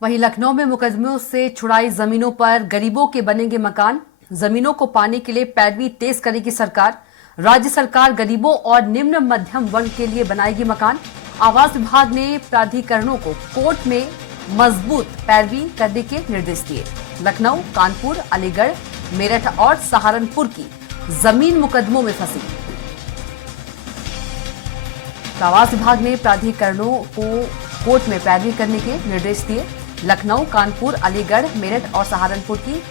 वहीं लखनऊ में मुकदमों से छुड़ाई जमीनों पर गरीबों के बनेंगे मकान। जमीनों को पाने के लिए पैरवी तेज करेगी सरकार। राज्य सरकार गरीबों और निम्न मध्यम वर्ग के लिए बनाएगी मकान। आवास विभाग ने प्राधिकरणों को कोर्ट में मजबूत पैरवी करने के निर्देश दिए। लखनऊ, कानपुर, अलीगढ़, मेरठ और सहारनपुर की जमीन मुकदमों में फंसी। आवास विभाग ने प्राधिकरणों को कोर्ट में पैरवी करने के निर्देश दिए। लखनऊ, कानपुर, अलीगढ़, मेरठ और सहारनपुर की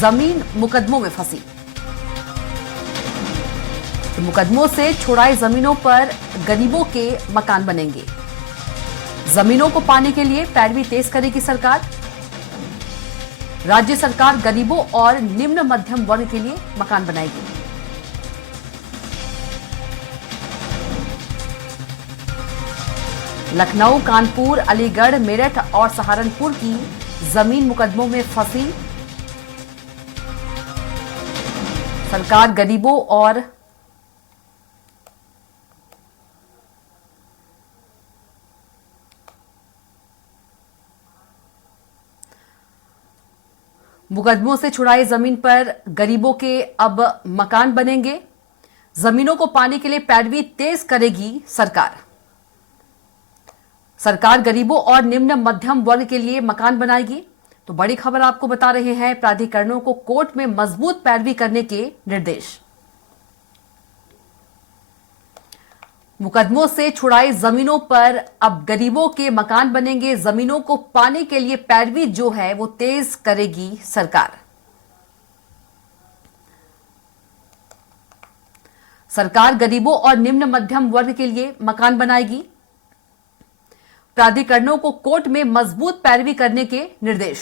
जमीन मुकदमों में फंसी। तो मुकदमों से छुड़ाई जमीनों पर गरीबों के मकान बनेंगे। जमीनों को पाने के लिए पैरवी तेज करेगी सरकार। राज्य सरकार गरीबों और निम्न मध्यम वर्ग के लिए मकान बनाएगी। लखनऊ, कानपुर, अलीगढ़, मेरठ और सहारनपुर की जमीन मुकदमों में फंसी। सरकार गरीबों और मुकदमों से छुड़ाई जमीन पर गरीबों के अब मकान बनेंगे। जमीनों को पाने के लिए पैरवी तेज करेगी सरकार। सरकार गरीबों और निम्न मध्यम वर्ग के लिए मकान बनाएगी। तो बड़ी खबर आपको बता रहे हैं, प्राधिकरणों को कोर्ट में मजबूत पैरवी करने के निर्देश। मुकदमों से छुड़ाई जमीनों पर अब गरीबों के मकान बनेंगे। जमीनों को पाने के लिए पैरवी जो है वो तेज करेगी सरकार। सरकार गरीबों और निम्न मध्यम वर्ग के लिए मकान बनाएगी। प्राधिकरणों को कोर्ट में मजबूत पैरवी करने के निर्देश।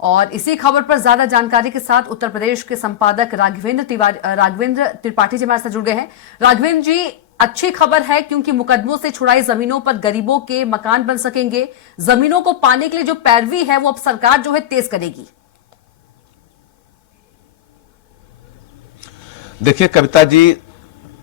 और इसी खबर पर ज्यादा जानकारी के साथ उत्तर प्रदेश के संपादक राघवेंद्र त्रिपाठी जी हमारे साथ जुड़ गए हैं। राघवेंद्र जी, अच्छी खबर है क्योंकि मुकदमों से छुड़ाई जमीनों पर गरीबों के मकान बन सकेंगे। जमीनों को पाने के लिए जो पैरवी है वो अब सरकार जो है तेज करेगी। देखिए कविता जी,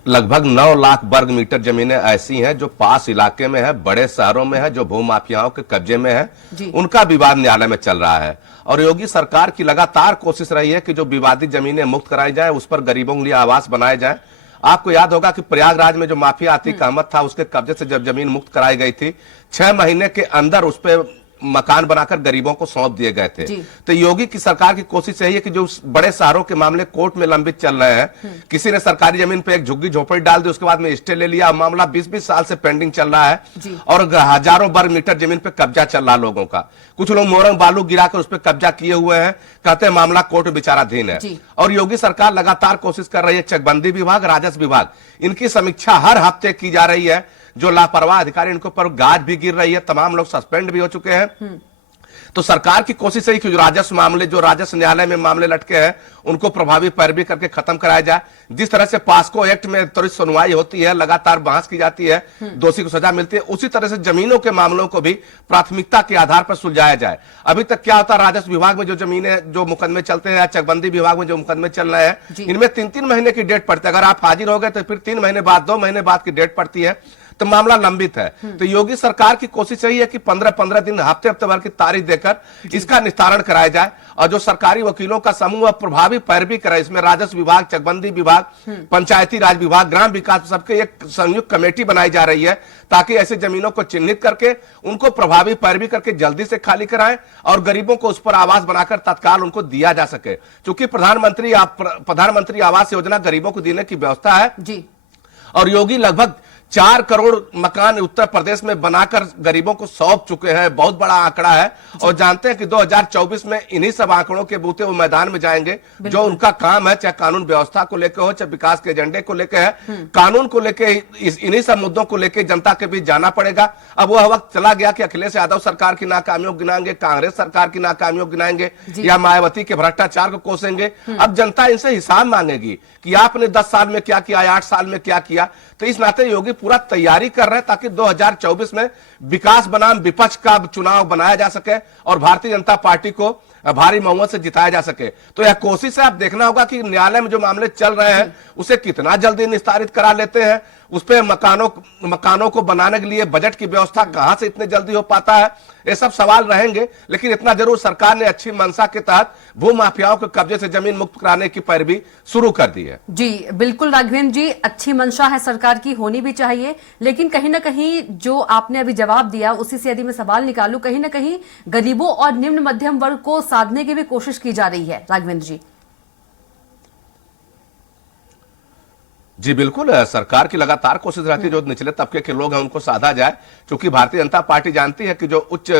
लगभग 9 लाख वर्ग मीटर जमीनें ऐसी हैं जो पास इलाके में है, बड़े शहरों में है, जो भूमाफियाओं के कब्जे में है। उनका विवाद न्यायालय में चल रहा है और योगी सरकार की लगातार कोशिश रही है कि जो विवादित जमीनें मुक्त कराई जाए, उस पर गरीबों के लिए आवास बनाए जाए। आपको याद होगा कि प्रयागराज में जो माफिया आतिक अहमद था, उसके कब्जे से जब जमीन मुक्त कराई गई थी, 6 महीने के अंदर उस पर मकान बनाकर गरीबों को सौंप दिए गए थे। तो योगी की सरकार की कोशिश यही है कि जो बड़े शहरों के मामले कोर्ट में लंबित चल रहे हैं, किसी ने सरकारी जमीन पे एक झुग्गी झोपड़ी डाल दी, उसके बाद में स्टे ले लिया, मामला 20-20 साल से पेंडिंग चल रहा है और हजारों वर्ग मीटर जमीन पे कब्जा चल रहा लोगों का। कुछ लोग मोरंग बालू गिराकर उस पर कब्जा किए हुए हैं, कहते हैं मामला कोर्ट विचाराधीन है। और योगी सरकार लगातार कोशिश कर रही है, चकबंदी विभाग, राजस्व विभाग, इनकी समीक्षा हर हफ्ते की जा रही है। जो लापरवाह अधिकारी, इनके ऊपर गाज भी गिर रही है, तमाम लोग सस्पेंड भी हो चुके हैं। तो सरकार की कोशिश है कि जो राजस्व मामले, जो राजस्व न्यायालय में मामले लटके हैं, उनको प्रभावी पैरवी करके खत्म कराया जाए। जिस तरह से पास्को एक्ट में त्वरित सुनवाई होती है, लगातार बहस की जाती है, दोषी को सजा मिलती है, उसी तरह से जमीनों के मामलों को भी प्राथमिकता के आधार पर सुलझाया जाए। अभी तक क्या होता है, राजस्व विभाग में जो जमीनें, जो मुकदमे चलते हैं, या चकबंदी विभाग में जो मुकदमे चल रहे हैं, इनमें 3-3 महीने की डेट पड़ती है। अगर आप हाजिर हो गए तो फिर 3 महीने बाद, 2 महीने बाद की डेट पड़ती है, तो मामला लंबित है। तो योगी सरकार की कोशिश यही है कि 15-15 दिन, हफ्ते भर की तारीख देकर इसका निस्तारण कराया जाए और जो सरकारी वकीलों का समूह प्रभावी पैरवी करे। इसमें राजस्व विभाग, चकबंदी विभाग, पंचायती राज विभाग, ग्राम विकास, सबके एक संयुक्त कमेटी बनाई जा रही है ताकि ऐसे जमीनों को चिन्हित करके उनको प्रभावी पैरवी करके जल्दी से खाली कराएं और गरीबों को उस पर आवास बनाकर तत्काल उनको दिया जा सके। क्योंकि प्रधानमंत्री आवास योजना गरीबों को देने की व्यवस्था है जी, और योगी लगभग 4 करोड़ मकान उत्तर प्रदेश में बनाकर गरीबों को सौंप चुके हैं। बहुत बड़ा आंकड़ा है और जानते हैं कि 2024 में इन्हीं सब आंकड़ों के बूते वो मैदान में जाएंगे। जो उनका काम है, चाहे कानून व्यवस्था को लेकर हो, चाहे विकास के एजेंडे को लेकर है, कानून को लेकर, इन्हीं सब मुद्दों को लेकर जनता के बीच जाना पड़ेगा। अब वह वक्त चला गया कि अखिलेश यादव सरकार की नाकामियों गिनाएंगे, कांग्रेस सरकार की नाकामियों गिनाएंगे या मायावती के भ्रष्टाचार को कोसेंगे। अब जनता इनसे हिसाब मांगेगी कि आपने 10 साल में क्या किया, 8 साल में क्या किया। तो इस नाते योगी पूरा तैयारी कर रहे हैं ताकि 2024 में विकास बनाम विपक्ष का चुनाव बनाया जा सके और भारतीय जनता पार्टी को भारी बहुमत से जिताया जा सके। तो यह कोशिश है, अब देखना होगा कि न्यायालय में जो मामले चल रहे हैं उसे कितना जल्दी निस्तारित करा लेते हैं, उस पे मकानों को बनाने के लिए बजट की व्यवस्था कहां से इतने जल्दी हो पाता है, ये सब सवाल रहेंगे। लेकिन इतना जरूर सरकार ने अच्छी मंशा के तहत भू माफियाओं के कब्जे से जमीन मुक्त कराने की पैरवी शुरू कर दी है। जी बिल्कुल राघवेंद्र जी, अच्छी मंशा है सरकार की, होनी भी चाहिए, लेकिन कहीं ना कहीं जो आपने अभी जवाब दिया उसी से यदि मैं सवाल निकालूं, कहीं ना कहीं गरीबों और निम्न मध्यम वर्ग को साधने की भी कोशिश की जा रही है राघवेंद्र जी। जी बिल्कुल, सरकार की लगातार कोशिश रहती है जो निचले तबके के लोग हैं उनको साधा जाए, क्योंकि भारतीय जनता पार्टी जानती है कि जो उच्च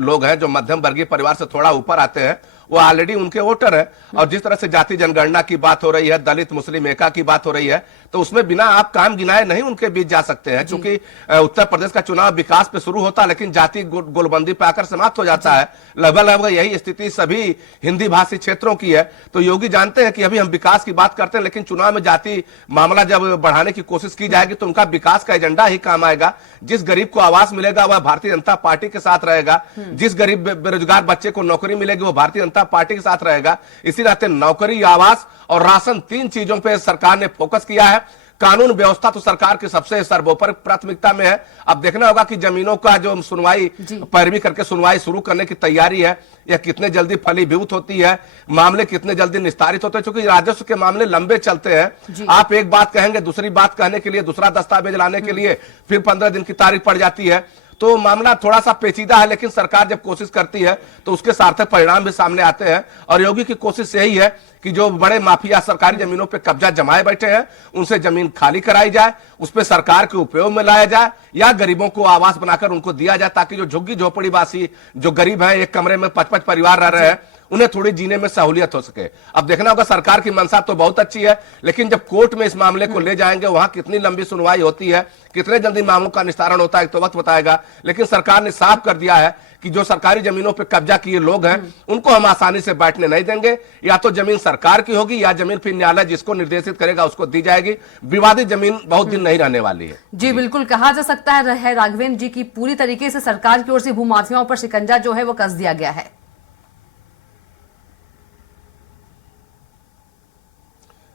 लोग हैं, जो मध्यम वर्गीय परिवार से थोड़ा ऊपर आते हैं, वो ऑलरेडी उनके वोटर है। और जिस तरह से जाति जनगणना की बात हो रही है, दलित मुस्लिम एका की बात हो रही है, तो उसमें बिना आप काम गिनाए नहीं उनके बीच जा सकते हैं, क्योंकि उत्तर प्रदेश का चुनाव विकास पे शुरू होता है लेकिन जाति गोलबंदी पे आकर समाप्त हो जाता है। लगभग यही स्थिति सभी हिंदी भाषी क्षेत्रों की है। तो योगी जानते हैं कि अभी हम विकास की बात करते हैं, लेकिन चुनाव में जाति मामला जब बढ़ाने की कोशिश की जाएगी तो उनका विकास का एजेंडा ही काम आएगा। जिस गरीब को आवास मिलेगा वह भारतीय जनता पार्टी के साथ रहेगा, जिस गरीब बेरोजगार बच्चे को नौकरी मिलेगी वो भारतीय जनता पार्टी के साथ रहेगा। इसी नाते नौकरी, आवास और राशन, 3 चीजों पे सरकार ने फोकस किया है। कानून व्यवस्था तो सरकार की सबसे सर्वोपरि प्राथमिकता में है। अब देखना होगा कि जमीनों का जो सुनवाई पैरवी करके सुनवाई शुरू करने की तैयारी है, यह कितने जल्दी फलीभूत होती है, मामले कितने जल्दी निस्तारित होते हैं, क्योंकि राजस्व के मामले लंबे चलते हैं। आप एक बात कहेंगे, दूसरी बात कहने के लिए, दूसरा दस्तावेज लाने के लिए फिर 15 दिन की तारीख पड़ जाती है। तो मामला थोड़ा सा पेचीदा है, लेकिन सरकार जब कोशिश करती है तो उसके सार्थक परिणाम भी सामने आते हैं। और योगी की कोशिश यही है कि जो बड़े माफिया सरकारी जमीनों पे कब्जा जमाए बैठे हैं उनसे जमीन खाली कराई जाए, उस पे सरकार के उपयोग में लाया जाए या गरीबों को आवास बनाकर उनको दिया जाए, ताकि जो झुग्गी झोपड़ी वासी जो गरीब हैं, एक कमरे में 5-5 परिवार रह रहे हैं, उन्हें थोड़ी जीने में सहूलियत हो सके। अब देखना होगा, सरकार की मंशा तो बहुत अच्छी है, लेकिन जब कोर्ट में इस मामले को ले जाएंगे वहां कितनी लंबी सुनवाई होती है, कितने जल्दी मामलों का निस्तारण होता है तो वक्त बताएगा। लेकिन सरकार ने साफ कर दिया है कि जो सरकारी जमीनों पर कब्जा किए लोग हैं उनको हम आसानी से बैठने नहीं देंगे। या तो जमीन सरकार की होगी या जमीन फिर न्यायालय जिसको निर्देशित करेगा उसको दी जाएगी। विवादित जमीन बहुत दिन नहीं रहने वाली है। जी बिल्कुल, कहा जा सकता है राघवेंद्र जी की पूरी तरीके से सरकार की ओर से भूमाफियाओं पर शिकंजा जो है वो कस दिया गया है।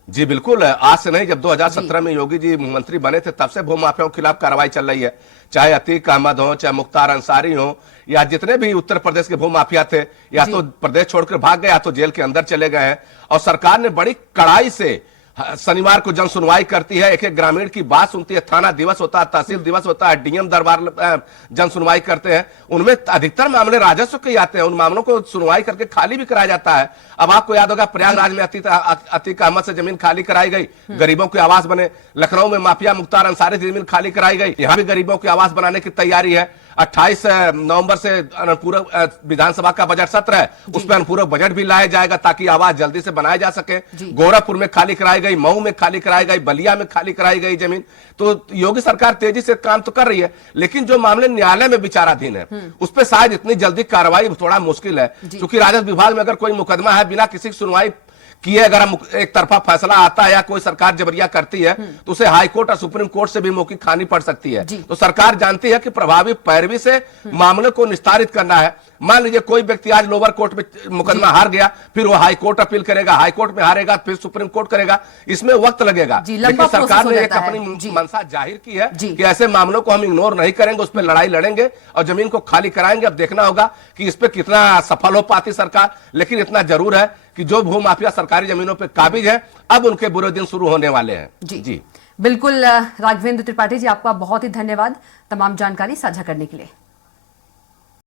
जी बिल्कुल, आज से नहीं, जब 2017 में योगी जी मंत्री बने थे तब से भूमाफियाओं के खिलाफ कार्रवाई चल रही है। चाहे अतीक अहमद हो, चाहे मुख्तार अंसारी हो, या जितने भी उत्तर प्रदेश के भूमाफिया थे, या तो प्रदेश छोड़कर भाग गए या तो जेल के अंदर चले गए हैं। और सरकार ने बड़ी कड़ाई से शनिवार को जन सुनवाई करती है, एक एक ग्रामीण की बात सुनती है, थाना दिवस होता है, तहसील दिवस होता है, डीएम दरबार जन सुनवाई करते हैं। उनमें अधिकतर मामले राजस्व के आते हैं, उन मामलों को सुनवाई करके खाली भी कराया जाता है। अब आपको याद होगा प्रयागराज में अतीक अहमद से जमीन खाली कराई गई, गरीबों के आवास बने। लखनऊ में माफिया मुख्तार अंसारी से जमीन खाली कराई गई, यहां भी गरीबों के आवास बनाने की तैयारी है। 28 नवंबर से अनुपूरक विधानसभा का बजट सत्र है, उस पर अनुपूरक बजट भी लाया जाएगा ताकि आवास जल्दी से बनाया जा सके। गोरखपुर में खाली कराई गई, मऊ में खाली कराई गई, बलिया में खाली कराई गई जमीन। तो योगी सरकार तेजी से काम तो कर रही है, लेकिन जो मामले न्यायालय में विचाराधीन है उस पर शायद इतनी जल्दी कार्रवाई थोड़ा मुश्किल है, क्योंकि राजस्व विभाग में अगर कोई मुकदमा है बिना किसी सुनवाई किए अगर एक तरफा फैसला आता है या कोई सरकार जबरिया करती है तो उसे हाई कोर्ट और सुप्रीम कोर्ट से भी मौखिक खानी पड़ सकती है। तो सरकार जानती है कि प्रभावी पैरवी से मामले को निस्तारित करना है। मान लीजिए कोई व्यक्ति आज लोअर कोर्ट में मुकदमा हार गया, फिर वो हाई कोर्ट अपील करेगा, हाई कोर्ट में हारेगा, फिर सुप्रीम कोर्ट करेगा, इसमें वक्त लगेगा। लेकिन सरकार ने एक अपनी मंशा जाहिर की है कि ऐसे मामलों को हम इग्नोर नहीं करेंगे, उस पर लड़ाई लड़ेंगे और जमीन को खाली कराएंगे। अब देखना होगा कि इस पर कितना सफल हो पाती सरकार, लेकिन इतना जरूर है कि जो भूमाफिया सरकारी जमीनों पर काबिज है अब उनके बुरे दिन शुरू होने वाले हैं। जी बिल्कुल, राघवेंद्र त्रिपाठी जी आपका बहुत ही धन्यवाद तमाम जानकारी साझा करने के लिए।